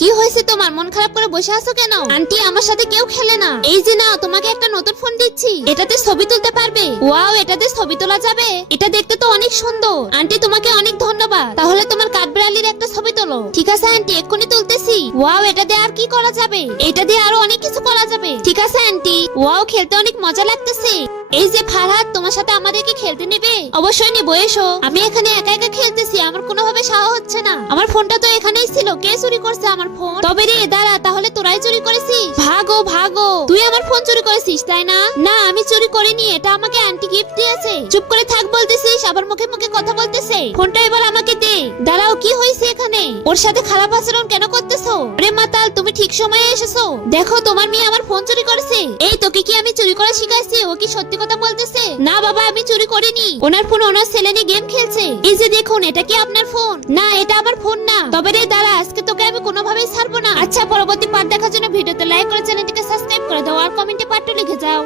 কি হয়েছে তোমার? মন খারাপ করে বসে আছো কেন? আন্টি আমার সাথে কেউ খেলে না। এই যে নাও, তোমাকে একটা নতুন ফোন দিচ্ছি, এটাতে ছবি তুলতে পারবে। ওয়াও, এটাতে ছবি তোলা যাবে? এটা দেখতে তো অনেক সুন্দর। আন্টি তোমাকে অনেক ধন্যবাদ। তাহলে তোমার কাঠবিড়ালির একটা ছবি তোলো। ঠিক আছে আন্টি, এক্ষুনি তুলতেছি। ওয়াও, এটা দিয়ে আর কি করা যাবে? এটা দিয়ে আরো অনেক কিছু করা যাবে। ঠিক আছে আন্টি। ওয়াও, খেলতে অনেক মজা লাগতেছে। এই যে ফারহাদ, তোমার সাথে আমাদেরকে খেলতে নেবে? অবশ্যই নেবো, এসো। আমি এখানে একা একা খেলতেছি, আমার কোনোভাবে সাহস হচ্ছে না। আমার ফোনটা তো এখানেই ছিল, কে চুরি করছে আমার ফোন? তবে রে দাঁড়া, তাহলে তোরাই চুরি করেছিস? ভাগো ভাগো, তুই আমার ফোন চুরি করেছিস তাই না? না, আমি চুরি করিনি, এটা আমাকে আন্টি গিফট দিয়েছে। চুপ করে থাক বলতেছিস, আবার মুখে মুখে কথা বলতেছে। ফোনটা এবার আমাকে দে। দাঁড়াও, কি হয়েছে এখানে? ওর সাথে খারাপ আচরণ কেন করতেছো? আরে মাতাল, তুমি ঠিক সময়ে এসেছো। দেখো, তোমার মেয়ে আমার ফোন চুরি করেছে। এই তোকে কি আমি চুরি করা শিখাইছি? ও কি সত্যি কথা বলতেছে? না বাবা, আমি চুরি করিনি। ওনার ফোন ওনার ছেলে নিয়ে গেম খেলছে। এই যে দেখুন, এটা কি আপনার ফোন? না, এটা আমার ফোন না। তবে রে দাঁড়া, আজকে তোকে আমি কোনোভাবেই ছাড়বো না। আচ্ছা, পরবর্তী পার্ট দেখার জন্য ভিডিওতে লাইক করে চ্যানেলটিকে সাবস্ক্রাইব করে দাও আর কমেন্টে পার্ট 2 লিখে যাও।